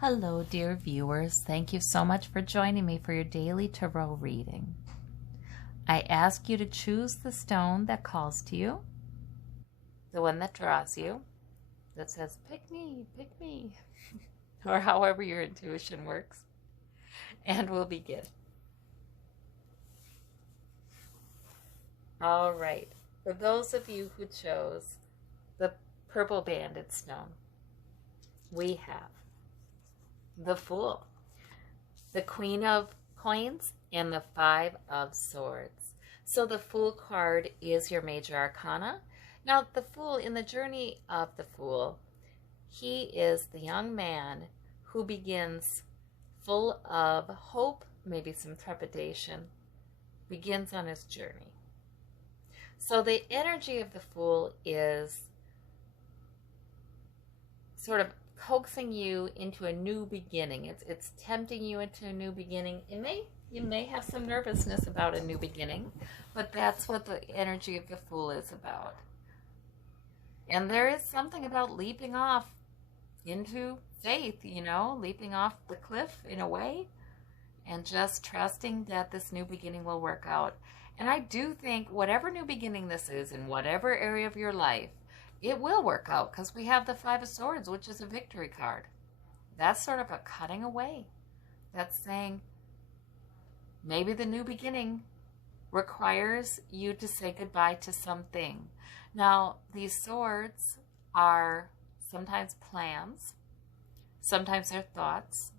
Hello, dear viewers. Thank you so much for joining me for your daily tarot reading. I ask you to choose the stone that calls to you, the one that draws you, that says, pick me, or however your intuition works, and we'll begin. All right. For those of you who chose the purple banded stone, we have the Fool, the Queen of Coins, and the Five of Swords. So the Fool card is your major arcana. Now the Fool, in the journey of the Fool, he is the young man who begins full of hope, maybe some trepidation, begins on his journey. So the energy of the Fool is sort of coaxing you into a new beginning. It's tempting you into a new beginning. You may have some nervousness about a new beginning, but that's what the energy of the Fool is about. And there is something about leaping off into faith, leaping off the cliff in a way, and just trusting that this new beginning will work out. And I do think whatever new beginning this is, in whatever area of your life, it will work out, because we have the Five of Swords, which is a victory card. That's sort of a cutting away. That's saying maybe the new beginning requires you to say goodbye to something. Now, these swords are sometimes plans, sometimes they're thoughts,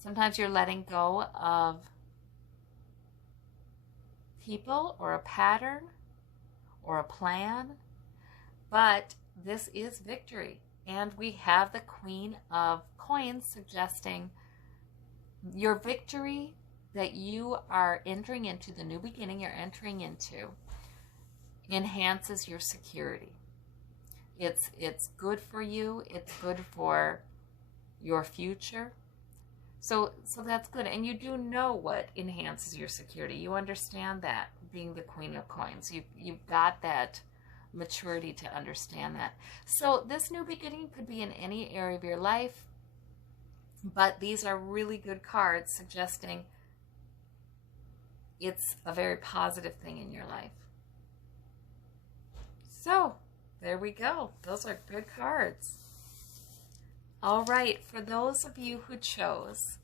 sometimes you're letting go of people or a pattern or a plan, but this is victory. And we have the Queen of Coins suggesting your victory that you are entering into, the new beginning you're entering into, enhances your security. It's good for you. It's good for your future. So that's good. And you do know what enhances your security. You understand that, being the Queen of Coins. You've got that maturity to understand that. So this new beginning could be in any area of your life, but these are really good cards suggesting it's a very positive thing in your life. So there we go. Those are good cards. All right, for those of you who chose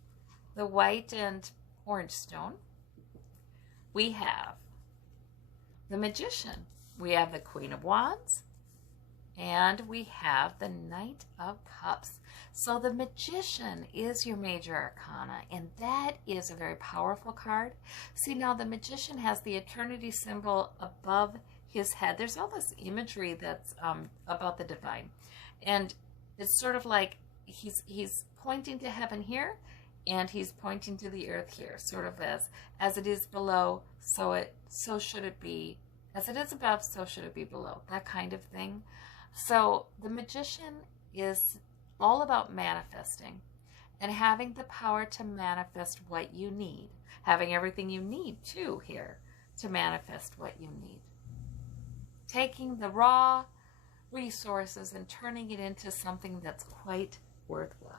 the white and orange stone, we have the Magician, we have the Queen of Wands, and we have the Knight of Cups. So the Magician is your major arcana, and that is a very powerful card. See, now the Magician has the eternity symbol above his head. There's all this imagery that's about the divine, and it's sort of like he's pointing to heaven here, and he's pointing to the earth here, sort of as it is below, so should it be. As it is above, so should it be below. That kind of thing. So the Magician is all about manifesting and having the power to manifest what you need, having everything you need too here to manifest what you need. Taking the raw resources and turning it into something that's quite worthwhile.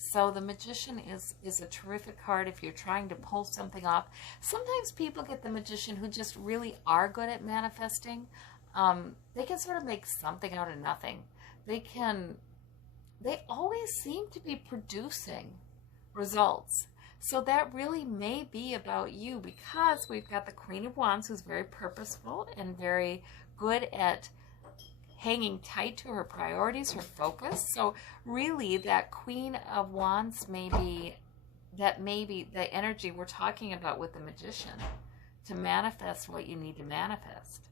So the Magician is a terrific card if you're trying to pull something off. Sometimes people get the Magician who just really are good at manifesting. They can sort of make something out of nothing. They always seem to be producing results. So that really may be about you, because we've got the Queen of Wands, who's very purposeful and very good at hanging tight to her priorities, her focus. So really that Queen of Wands may be the energy we're talking about with the Magician to manifest what you need to manifest.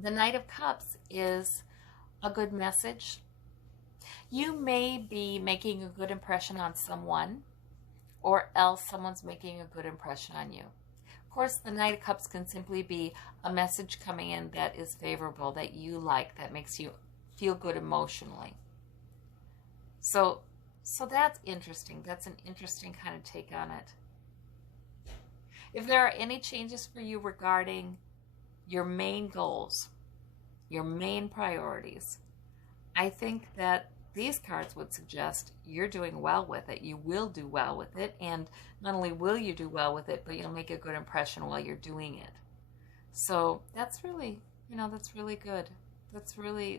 The Knight of Cups is a good message. You may be making a good impression on someone, or else someone's making a good impression on you. Of course, the Knight of Cups can simply be a message coming in that is favorable, that you like, that makes you feel good emotionally. So that's interesting. That's an interesting kind of take on it. If there are any changes for you regarding your main goals, your main priorities, I think that these cards would suggest you're doing well with it. You will do well with it. And not only will you do well with it, but you'll make a good impression while you're doing it. So that's really, that's really good.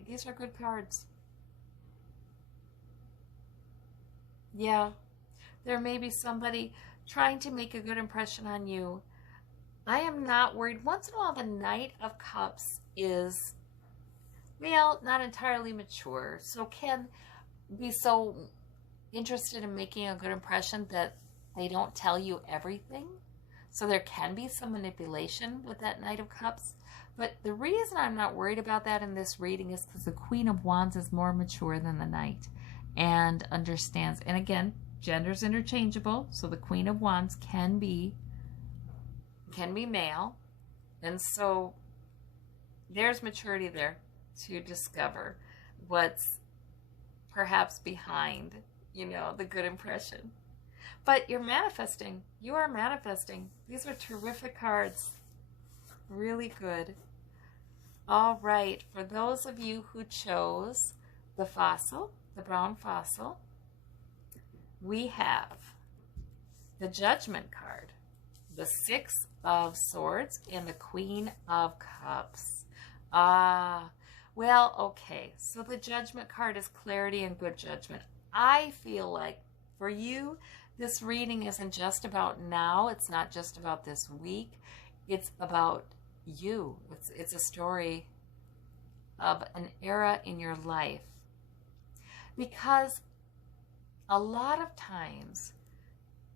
These are good cards. Yeah, there may be somebody trying to make a good impression on you. I am not worried. Once in a while, the Knight of Cups is, well, not entirely mature, so can be so interested in making a good impression that they don't tell you everything. So there can be some manipulation with that Knight of Cups. But the reason I'm not worried about that in this reading is because the Queen of Wands is more mature than the Knight and understands. And again, gender's interchangeable, so the Queen of Wands can be male. And so there's maturity there to discover what's perhaps behind, the good impression. But you're manifesting. You are manifesting. These are terrific cards. Really good. All right. For those of you who chose the fossil, the brown fossil, we have the Judgment card, the Six of Swords, and the Queen of Cups. Well, okay. So the Judgment card is clarity and good judgment. I feel like for you, this reading isn't just about now. It's not just about this week. It's about you. It's a story of an era in your life. Because a lot of times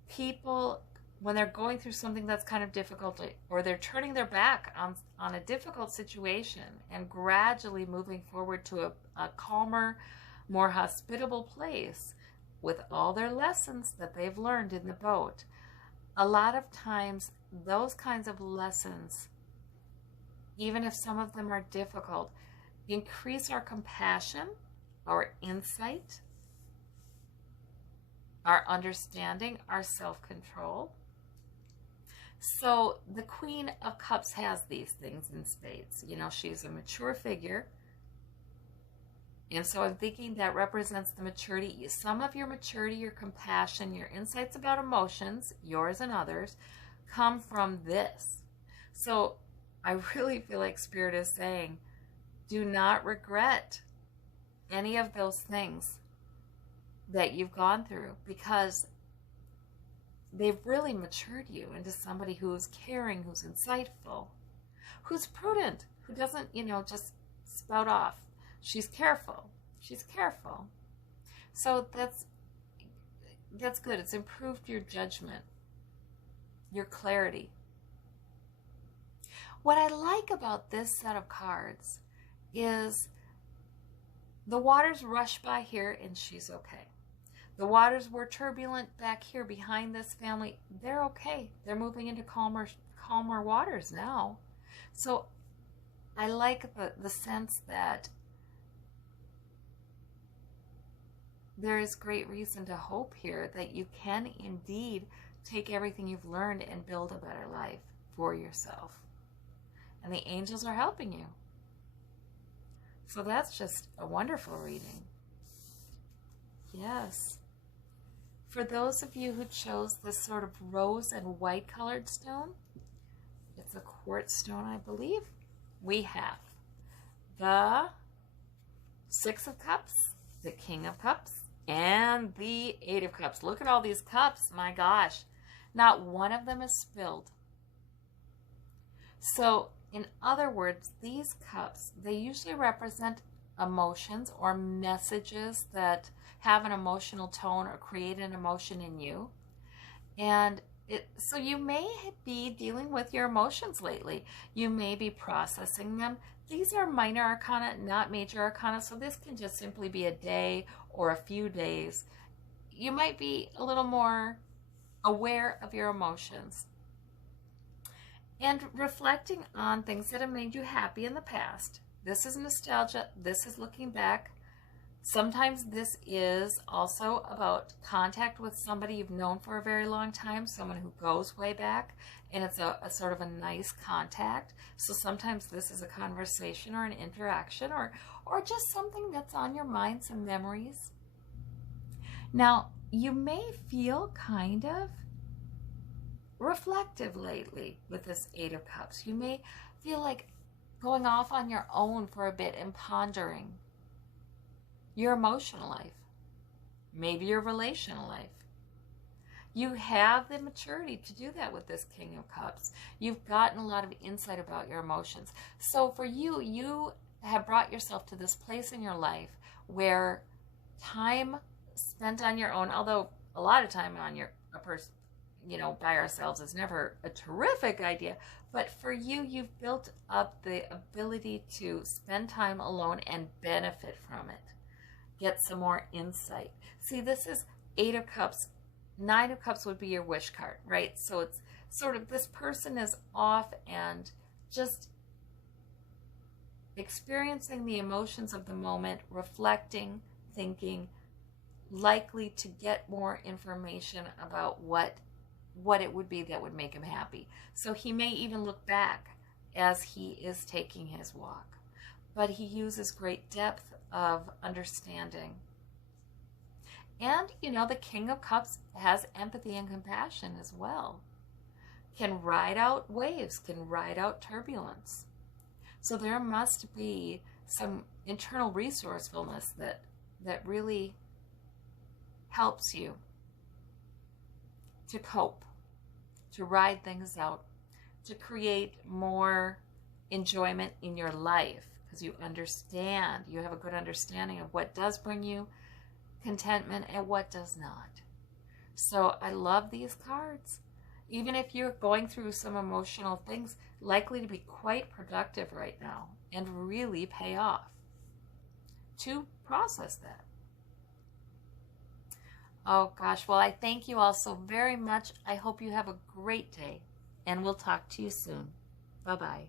people, when they're going through something that's kind of difficult, or they're turning their back on a difficult situation and gradually moving forward to a calmer, more hospitable place with all their lessons that they've learned in the boat, a lot of times those kinds of lessons, even if some of them are difficult, increase our compassion, our insight, our understanding, our self-control. So the Queen of Cups has these things in spades. She's a mature figure. And so I'm thinking that represents the maturity. Some of your maturity, your compassion, your insights about emotions, yours and others, come from this. So I really feel like Spirit is saying, do not regret any of those things that you've gone through, because they've really matured you into somebody who's caring, who's insightful, who's prudent, who doesn't, just spout off. She's careful. She's careful. So that's good. It's improved your judgment, your clarity. What I like about this set of cards is the waters rush by here and she's okay. The waters were turbulent back here behind this family. They're okay. They're moving into calmer waters now. So I like the sense that there is great reason to hope here that you can indeed take everything you've learned and build a better life for yourself. And the angels are helping you. So that's just a wonderful reading. Yes. For those of you who chose this sort of rose and white colored stone, it's a quartz stone, I believe, we have the Six of Cups, the King of Cups, and the Eight of Cups. Look at all these cups. My gosh. Not one of them is spilled. So, in other words, these cups, they usually represent emotions or messages that have an emotional tone or create an emotion in you. And so you may be dealing with your emotions lately. You may be processing them. These are minor arcana, not major arcana, so this can just simply be a day or a few days. You might be a little more aware of your emotions and reflecting on things that have made you happy in the past. This is nostalgia. This is looking back. Sometimes this is also about contact with somebody you've known for a very long time, someone who goes way back, and it's a sort of a nice contact. So sometimes this is a conversation or an interaction or just something that's on your mind, some memories. Now, you may feel kind of reflective lately with this Eight of Cups. You may feel like going off on your own for a bit and pondering your emotional life, maybe your relational life. You have the maturity to do that with this King of Cups. You've gotten a lot of insight about your emotions. So for you, you have brought yourself to this place in your life where time spent on your own, although a lot of time on a person, by ourselves is never a terrific idea, but for you, you've built up the ability to spend time alone and benefit from it. Get some more insight. See, this is Eight of Cups. Nine of Cups would be your wish card, right? So it's sort of this person is off and just experiencing the emotions of the moment, reflecting, thinking, likely to get more information about what it would be that would make him happy. So he may even look back as he is taking his walk. But he uses great depth of understanding. And, the King of Cups has empathy and compassion as well. Can ride out waves, can ride out turbulence. So there must be some internal resourcefulness that really helps you to cope, to ride things out, to create more enjoyment in your life. Because you understand, you have a good understanding of what does bring you contentment and what does not. So I love these cards. Even if you're going through some emotional things, likely to be quite productive right now and really pay off to process that. Oh gosh, well, I thank you all so very much. I hope you have a great day, and we'll talk to you soon. Bye-bye.